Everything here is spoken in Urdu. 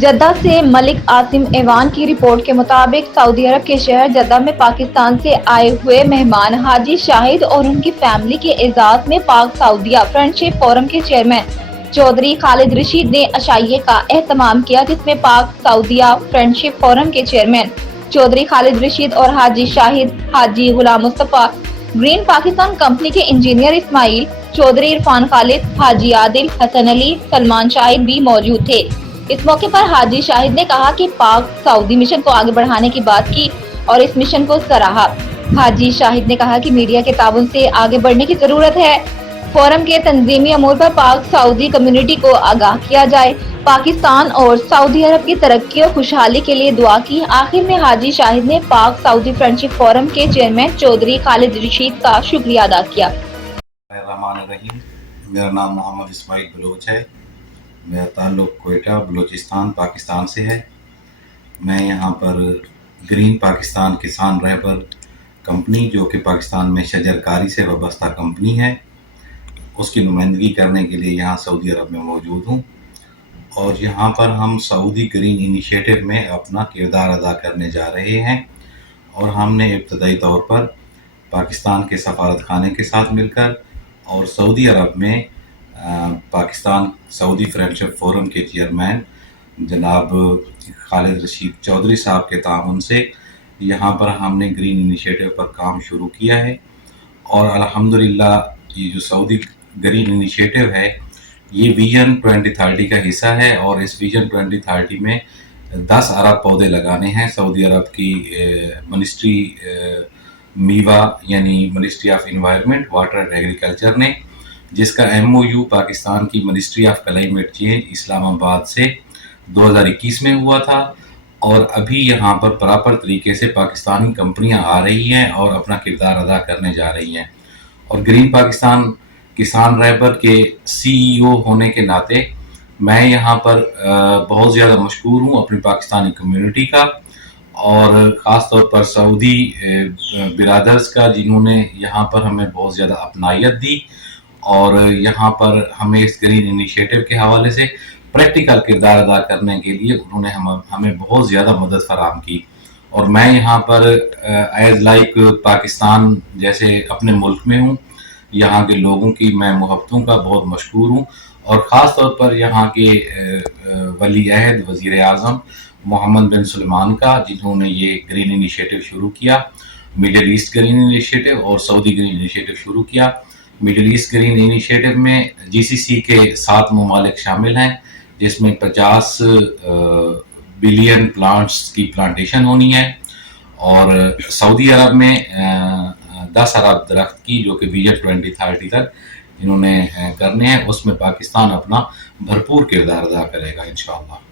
جدہ سے ملک عاصم ایوان کی رپورٹ کے مطابق سعودی عرب کے شہر جدہ میں پاکستان سے آئے ہوئے مہمان حاجی شاہد اور ان کی فیملی کے اعزاز میں پاک سعودیہ فرینڈشپ فورم کے چیئرمین چودھری خالد رشید نے عشائیے کا اہتمام کیا، جس میں پاک سعودیہ فرینڈشپ فورم کے چیئرمین چودھری خالد رشید اور حاجی شاہد، حاجی غلام مصطفیٰ، گرین پاکستان کمپنی کے انجینئر اسماعیل چودھری، عرفان خالد، حاجی عادل، حسن علی، سلمان شاہد بھی موجود تھے۔ اس موقع پر حاجی شاہد نے کہا کہ پاک سعودی مشن کو آگے بڑھانے کی بات کی اور اس مشن کو سراہا۔ حاجی شاہد نے کہا کہ میڈیا کے تعاون سے آگے بڑھنے کی ضرورت ہے، فورم کے تنظیمی امور پر پاک سعودی کمیونٹی کو آگاہ کیا جائے، پاکستان اور سعودی عرب کی ترقی اور خوشحالی کے لیے دعا کی۔ آخر میں حاجی شاہد نے پاک سعودی فرینڈشپ فورم کے چیئرمین چودھری خالد رشید کا شکریہ ادا کیا۔ الرحمن الرحیم، میرا نام محمد اسماعیل بلوچ ہے۔ میرا تعلق کوئٹہ بلوچستان پاکستان سے ہے۔ میں یہاں پر گرین پاکستان کسان رہبر کمپنی، جو کہ پاکستان میں شجر کاری سے وابستہ کمپنی ہے، اس کی نمائندگی کرنے کے لیے یہاں سعودی عرب میں موجود ہوں، اور یہاں پر ہم سعودی گرین انیشیٹو میں اپنا کردار ادا کرنے جا رہے ہیں، اور ہم نے ابتدائی طور پر پاکستان کے سفارت خانے کے ساتھ مل کر اور سعودی عرب میں پاکستان سعودی فرینڈشپ فورم کے چیئرمین جناب خالد رشید چودھری صاحب کے تعاون سے یہاں پر ہم نے گرین انیشیٹو پر کام شروع کیا ہے، اور الحمدللہ یہ جو سعودی گرین انیشیٹو ہے یہ ویژن 2030 کا حصہ ہے، اور اس ویژن 2030 میں 10 ارب پودے لگانے ہیں۔ سعودی عرب کی منسٹری میوا یعنی ministry of environment, water and agriculture نے، جس کا MOU پاکستان کی منسٹری آف کلائمیٹ چینج اسلام آباد سے 2021 میں ہوا تھا، اور ابھی یہاں پر پراپر طریقے سے پاکستانی کمپنیاں آ رہی ہیں اور اپنا کردار ادا کرنے جا رہی ہیں، اور گرین پاکستان کسان رہبر کے CEO ہونے کے ناطے میں یہاں پر بہت زیادہ مشکور ہوں اپنی پاکستانی کمیونٹی کا، اور خاص طور پر سعودی برادرز کا، جنہوں نے یہاں پر ہمیں بہت زیادہ اپنائیت دی، اور یہاں پر ہمیں اس گرین انیشیٹو کے حوالے سے پریکٹیکل کردار ادا کرنے کے لیے انہوں نے ہمیں بہت زیادہ مدد فراہم کی، اور میں یہاں پر ایز لائک پاکستان جیسے اپنے ملک میں ہوں، یہاں کے لوگوں کی میں محبتوں کا بہت مشکور ہوں، اور خاص طور پر یہاں کے ولی عہد وزیر اعظم محمد بن سلمان کا، جنہوں نے یہ گرین انیشیٹو شروع کیا، مڈل ایسٹ گرین انیشیٹو اور سعودی گرین انیشیٹو شروع کیا۔ مڈل ایسٹ گرین انیشیٹو میں GCC کے 7 ممالک شامل ہیں، جس میں 50 بلین پلانٹس کی پلانٹیشن ہونی ہے، اور سعودی عرب میں 10 ارب درخت کی، جو کہ ویژن 2030 تک انہوں نے کرنے ہیں، اس میں پاکستان اپنا بھرپور کردار ادا کرے گا انشاءاللہ۔